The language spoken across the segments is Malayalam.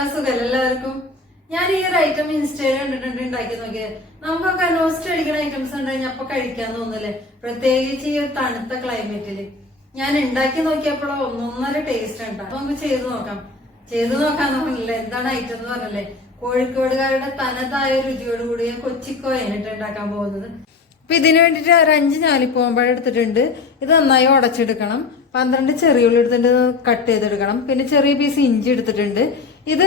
നമസ്കാരം സുഖം എല്ലാവർക്കും? ഞാൻ ഈ ഒരു ഐറ്റം ഇൻസ്റ്റയിൽ കണ്ടിട്ടുണ്ട് ഉണ്ടാക്കി നോക്കിയത് നമുക്കൊക്കെ നോസ്റ്റ് കഴിക്കുന്ന ഐറ്റംസ് ഉണ്ടായി അപ്പൊ കഴിക്കാൻ തോന്നില്ലേ പ്രത്യേകിച്ച് ഈ ഒരു തണുത്ത ക്ലൈമറ്റിൽ ഞാൻ ഉണ്ടാക്കി നോക്കിയപ്പോഴോ ഒന്നൊന്നര ടേസ്റ്റ് ഉണ്ട്. അപ്പൊ നമുക്ക് ചെയ്തു നോക്കാം. ചെയ്തു നോക്കാൻ നോക്കണില്ല? എന്താണ് ഐറ്റം എന്ന് പറഞ്ഞല്ലേ? കോഴിക്കോടുകാരുടെ തനതായ രുചിയോട് കൂടിയ കൊച്ചിക്കോയാണ് ഉണ്ടാക്കാൻ പോകുന്നത്. അപ്പൊ ഇതിന് വേണ്ടിട്ട് ഒരു അഞ്ച് ഞാലിപ്പൂമ്പഴം എടുത്തിട്ടുണ്ട്. ഇത് നന്നായി ഉടച്ചെടുക്കണം. പന്ത്രണ്ട് ചെറിയ ഉള്ളി എടുത്തിട്ട് കട്ട് ചെയ്തെടുക്കണം. പിന്നെ ചെറിയ പീസ് ഇഞ്ചി എടുത്തിട്ടുണ്ട്. ഇത്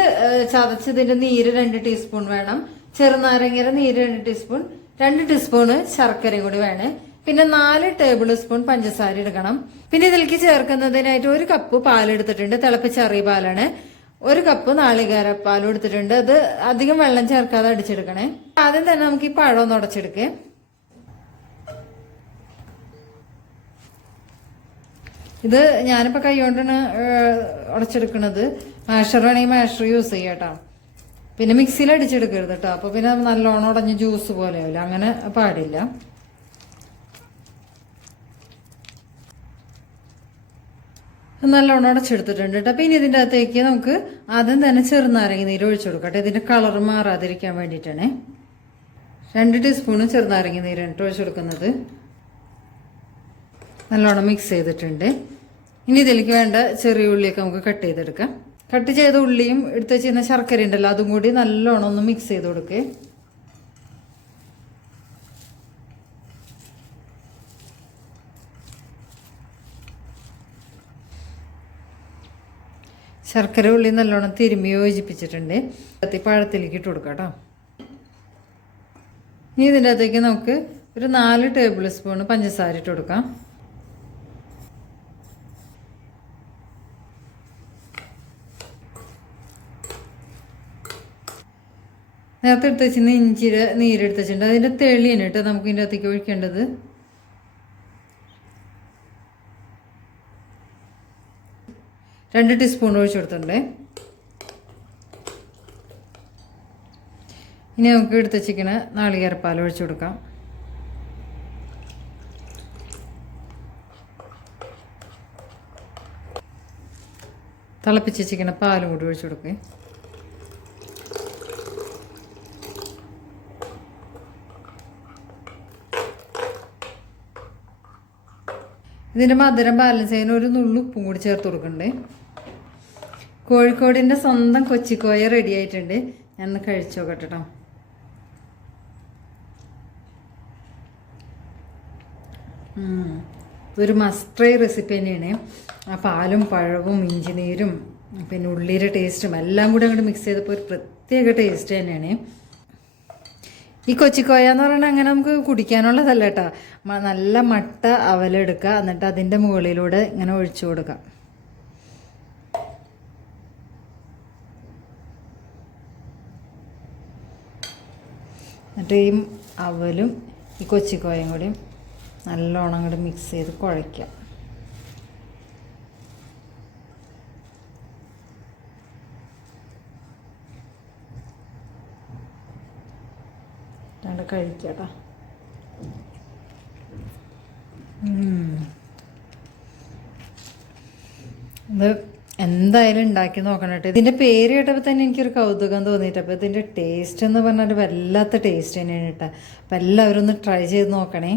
ചതച്ച് ഇതിന്റെ നീര് രണ്ട് ടീസ്പൂൺ വേണം. ചെറുനാരങ്ങയുടെ നീര് രണ്ട് ടീസ്പൂൺ രണ്ട് ടീസ്പൂണ് ശർക്കരയും കൂടി വേണേ. പിന്നെ നാല് ടേബിൾ സ്പൂൺ പഞ്ചസാര എടുക്കണം. പിന്നെ ഇതിലേക്ക് ചേർക്കുന്നതിനായിട്ട് ഒരു കപ്പ് പാൽ എടുത്തിട്ടുണ്ട്. തിളപ്പിച്ചറിയ പാലാണ്. ഒരു കപ്പ് നാളികേരപ്പാലും എടുത്തിട്ടുണ്ട്. അത് അധികം വെള്ളം ചേർക്കാതെ അടിച്ചെടുക്കണേ. ആദ്യം തന്നെ നമുക്ക് ഈ പഴം ഒന്ന് ഉടച്ചെടുക്കേ. ഇത് ഞാനിപ്പോൾ കൈ കൊണ്ടാണ് ഉടച്ചെടുക്കണത് മാഷർ വേണമെങ്കിൽ മാഷർ യൂസ് ചെയ്യാം കേട്ടോ പിന്നെ മിക്സിയിൽ അടിച്ചെടുക്കരുത് കേട്ടോ. അപ്പോൾ പിന്നെ നല്ലോണം ഉടഞ്ഞ് ജ്യൂസ് പോലെ ആവില്ല. അങ്ങനെ പാടില്ല. നല്ലോണം ഉടച്ചെടുത്തിട്ടുണ്ട് കേട്ടോ. പിന്നെ ഇതിന്റെ അകത്തേക്ക് നമുക്ക് ആദ്യം തന്നെ ചെറുനാരങ്ങ നീര് ഒഴിച്ചു കൊടുക്കട്ടെ. ഇതിന്റെ കളർ മാറാതിരിക്കാൻ വേണ്ടിയിട്ടാണേ. രണ്ട് ടീസ്പൂണ് ചെറുനാരങ്ങ നീര് ഒഴിച്ചു കൊടുക്കുന്നത്. നല്ലോണം മിക്സ് ചെയ്തിട്ടുണ്ട്. ഇനി ഇതിലേക്ക് വേണ്ട ചെറിയ ഉള്ളിയൊക്കെ നമുക്ക് കട്ട് ചെയ്തെടുക്കാം. കട്ട് ചെയ്ത ഉള്ളിയും എടുത്ത് വെച്ചിരുന്ന ശർക്കര ഉണ്ടല്ലോ അതും കൂടി നല്ലോണം ഒന്ന് മിക്സ് ചെയ്ത് കൊടുക്കുക ശർക്കര ഉള്ളി നല്ലോണം തിരുമ്മി യോജിപ്പിച്ചിട്ടുണ്ട്. കത്തി പഴത്തിലേക്ക് ഇട്ട് കൊടുക്കാം കേട്ടോ ഇനി ഇതിന്റെ അകത്തേക്ക് നമുക്ക് ഒരു നാല് ടേബിൾ സ്പൂൺ പഞ്ചസാര ഇട്ട് കൊടുക്കാം. നേരത്തെ എടുത്ത് വെച്ചിരുന്ന ഇഞ്ചിയുടെ നീരെടുത്ത് വെച്ചിട്ടുണ്ട്. അതിന്റെ തെളിയാണ് കേട്ടോ നമുക്ക് ഇതിന്റെ അകത്തേക്ക് ഒഴിക്കേണ്ടത്. രണ്ട് ടീസ്പൂൺ ഒഴിച്ചു കൊടുത്തിട്ടുണ്ടേ. ഇനി നമുക്ക് എടുത്ത് വെച്ചിരിക്കണ നാളികേരപ്പാൽ ഒഴിച്ചു കൊടുക്കാം. തിളപ്പിച്ച് വെച്ചിരിക്കണ പാലും കൂടി ഒഴിച്ചു കൊടുക്കേ. ഇതിന്റെ മധുരം ബാലൻസ് ചെയ്യുന്ന ഒരു നുള്ളു ഉപ്പും കൂടി ചേർത്ത് കൊടുക്കണ്ടേ. കോഴിക്കോടിന്റെ സ്വന്തം കൊച്ചിക്കോയ റെഡി ആയിട്ടുണ്ട്. ഞാൻ കഴിച്ചു നോക്കട്ടെ കേട്ടോ മസ്റ്റർ റെസിപ്പി തന്നെയാണ്. ആ പാലും പഴവും ഇഞ്ചിനീരും പിന്നെ ഉള്ളിയുടെ ടേസ്റ്റും എല്ലാം കൂടെ അങ്ങോട്ട് മിക്സ് ചെയ്തപ്പോൾ ഒരു പ്രത്യേക ടേസ്റ്റ് തന്നെയാണ്. ഈ കൊച്ചിക്കോയ എന്ന് പറയുന്നത് അങ്ങനെ നമുക്ക് കുടിക്കാനുള്ളതല്ല കേട്ടോ. നല്ല മട്ട അവലെടുക്കുക എന്നിട്ട് അതിന്റെ മുകളിലൂടെ ഇങ്ങനെ ഒഴിച്ചു കൊടുക്കുക. എന്നിട്ട് ഈ അവലും ഈ കൊച്ചിക്കോയും കൂടിയും നല്ലോണം അങ്ങോട്ട് മിക്സ് ചെയ്ത് കുഴയ്ക്കാം കഴിക്കുക കേട്ടോ. ഇത് എന്തായാലും ഉണ്ടാക്കി നോക്കണം കേട്ടോ. ഇതിന്റെ പേര് കേട്ടപ്പോൾ തന്നെ എനിക്കൊരു കൗതുകം തോന്നിയിട്ട് അപ്പോൾ ഇതിന്റെ ടേസ്റ്റ് എന്ന് പറഞ്ഞാൽ വല്ലാത്ത ടേസ്റ്റ് തന്നെയാണ് കേട്ടോ. അപ്പോൾ എല്ലാവരും ഒന്ന് ട്രൈ ചെയ്ത് നോക്കണേ.